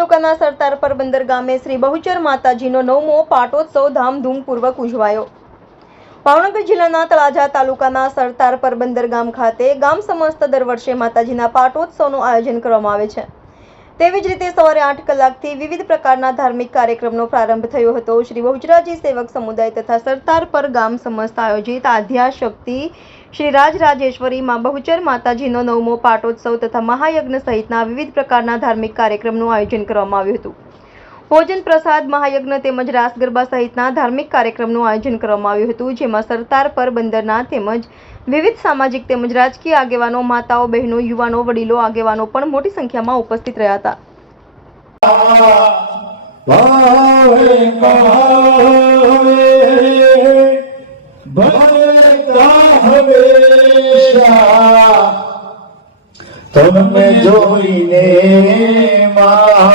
તાલુકાના સરદાર પરબંદર ગામે શ્રી બહુચર માતાજીનો નવમો પાટોત્સવ ધામધૂમપૂર્વક ઉજવાયો. ભાવનગર જિલ્લાના તળાજા તાલુકાના સરદાર પરબંદર ગામ ખાતે ગામ સમસ્ત દર વર્ષે માતાજીના પાટોત્સવનું આયોજન કરવામાં આવે છે. તેવી જ રીતે સવારે આઠ કલાકથી વિવિધ પ્રકારના ધાર્મિક કાર્યક્રમનો પ્રારંભ થયો હતો. શ્રી બહુચરાજી સેવક સમુદાય તથા સરતાર પર ગામ સમસ્ત આયોજિત આધ્યા શક્તિ શ્રી રાજરાજેશ્વરી માં બહુચર માતાજીનો નવમો પાટોત્સવ તથા મહાયજ્ઞ સહિતના વિવિધ પ્રકારના ધાર્મિક કાર્યક્રમનું આયોજન કરવામાં આવ્યું હતું. ભોજન પ્રસાદ, મહાયજ્ઞ તેમજ રાસ ગરબા સહિતના ધાર્મિક કાર્યક્રમનું આયોજન કરવામાં આવ્યું હતું, જેમાં સરદાર પર બંદરના તેમજ વિવિધ સામાજિક તેમજ રાજકીય આગેવાનો, માતાઓ, બહેનો, યુવાનો, વડીલો, આગેવાનો પણ મોટી સંખ્યામાં ઉપસ્થિત રહ્યા હતા. તમને જોઈને મા